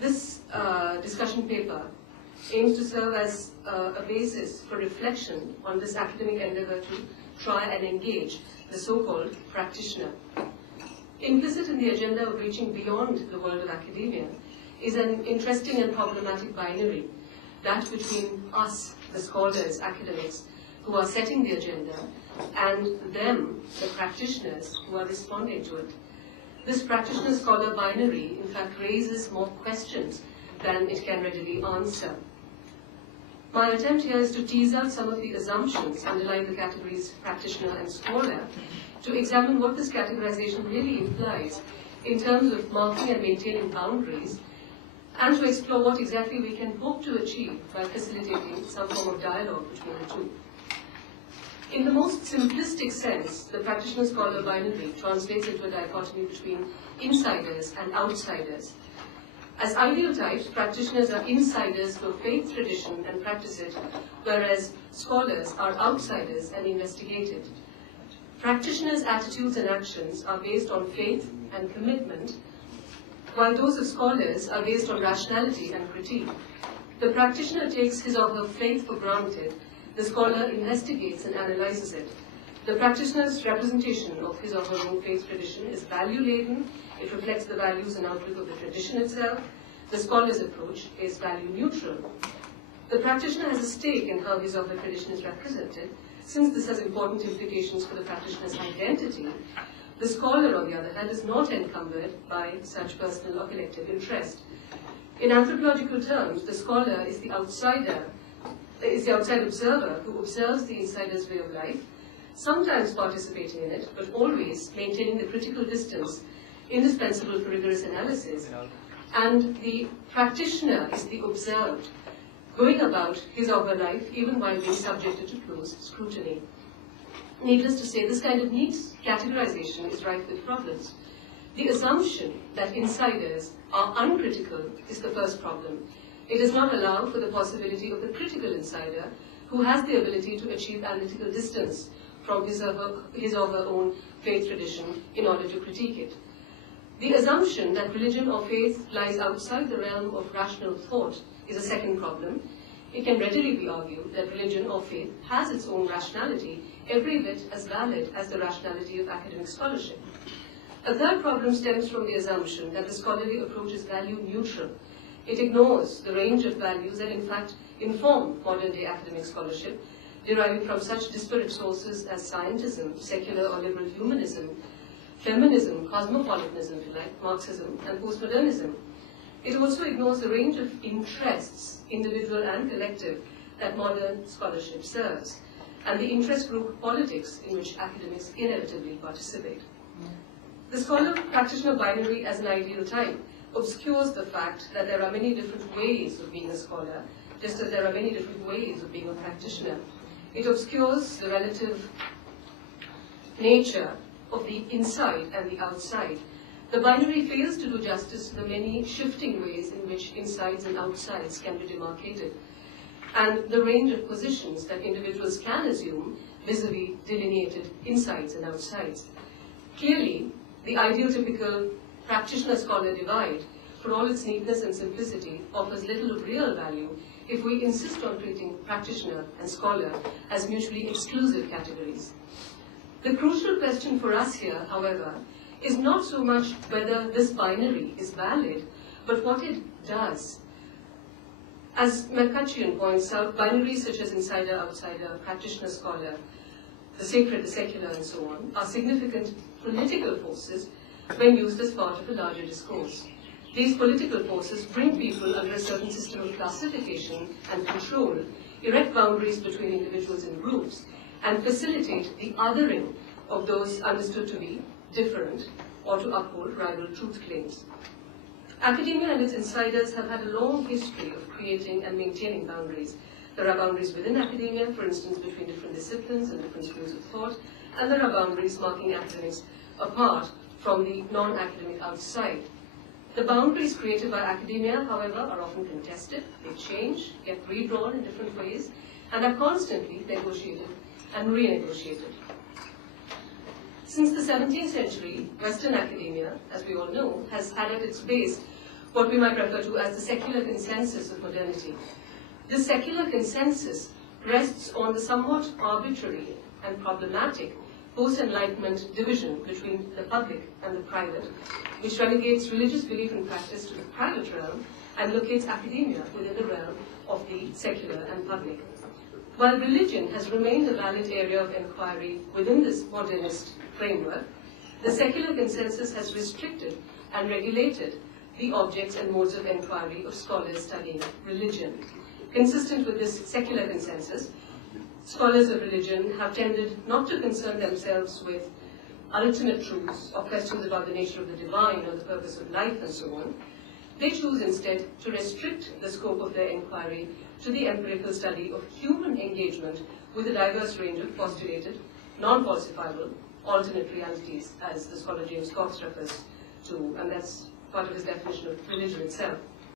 This discussion paper aims to serve as a basis for reflection on this academic endeavor to try and engage the so-called practitioner. Implicit in the agenda of reaching beyond the world of academia is an interesting and problematic binary, that between us, the scholars, academics, who are setting the agenda, and them, the practitioners, who are responding to it. This practitioner-scholar binary, in fact, raises more questions than it can readily answer. My attempt here is to tease out some of the assumptions underlying the categories practitioner and scholar, to examine what this categorization really implies in terms of marking and maintaining boundaries, and to explore what exactly we can hope to achieve by facilitating some form of dialogue between the two. In the most simplistic sense, the practitioner-scholar binary translates into a dichotomy between insiders and outsiders. As ideal types, practitioners are insiders to a faith tradition and practice it, whereas scholars are outsiders and investigate it. Practitioners' attitudes and actions are based on faith and commitment, while those of scholars are based on rationality and critique. The practitioner takes his or her faith for granted. The scholar investigates and analyzes it. The practitioner's representation of his or her own faith tradition is value-laden. It reflects the values and outlook of the tradition itself. The scholar's approach is value-neutral. The practitioner has a stake in how his or her tradition is represented. Since this has important implications for the practitioner's identity, the scholar, on the other hand, is not encumbered by such personal or collective interest. In anthropological terms, the scholar is the outside observer who observes the insider's way of life, sometimes participating in it, but always maintaining the critical distance indispensable for rigorous analysis. And the practitioner is the observed, going about his or her life even while being subjected to close scrutiny. Needless to say, this kind of neat categorization is rife with problems. The assumption that insiders are uncritical is the first problem. It does not allow for the possibility of the critical insider who has the ability to achieve analytical distance from his or her own faith tradition in order to critique it. The assumption that religion or faith lies outside the realm of rational thought is a second problem. It can readily be argued that religion or faith has its own rationality, every bit as valid as the rationality of academic scholarship. A third problem stems from the assumption that the scholarly approach is value-neutral. It ignores the range of values that in fact inform modern-day academic scholarship, deriving from such disparate sources as scientism, secular or liberal humanism, feminism, cosmopolitanism, if you like, Marxism, and postmodernism. It also ignores the range of interests, individual and collective, that modern scholarship serves, and the interest group politics in which academics inevitably participate. The scholar-practitioner binary as an ideal type obscures the fact that there are many different ways of being a scholar, just as there are many different ways of being a practitioner. It obscures the relative nature of the inside and the outside. The binary fails to do justice to the many shifting ways in which insides and outsides can be demarcated, and the range of positions that individuals can assume vis-a-vis delineated insides and outsides. Clearly, the ideal typical practitioner-scholar divide, for all its neatness and simplicity, offers little of real value if we insist on treating practitioner and scholar as mutually exclusive categories. The crucial question for us here, however, is not so much whether this binary is valid, but what it does. As McCutcheon points out, binaries such as insider, outsider, practitioner, scholar, the sacred, the secular, and so on, are significant political forces when used as part of a larger discourse. These political forces bring people under a certain system of classification and control, erect boundaries between individuals and groups, and facilitate the othering of those understood to be different or to uphold rival truth claims. Academia and its insiders have had a long history of creating and maintaining boundaries. There are boundaries within academia, for instance, between different disciplines and different schools of thought, and there are boundaries marking academics apart from the non-academic outside. The boundaries created by academia, however, are often contested, they change, get redrawn in different ways, and are constantly negotiated and renegotiated. Since the 17th century, Western academia, as we all know, has had at its base what we might refer to as the secular consensus of modernity. This secular consensus rests on the somewhat arbitrary and problematic post-Enlightenment division between the public and the private, which relegates religious belief and practice to the private realm and locates academia within the realm of the secular and public. While religion has remained a valid area of inquiry within this modernist framework, the secular consensus has restricted and regulated the objects and modes of inquiry of scholars studying religion. Consistent with this secular consensus, scholars of religion have tended not to concern themselves with ultimate truths or questions about the nature of the divine or the purpose of life and so on. They choose instead to restrict the scope of their inquiry to the empirical study of human engagement with a diverse range of postulated, non-falsifiable, alternate realities, as the scholar James Cox refers to, and that's part of his definition of religion itself.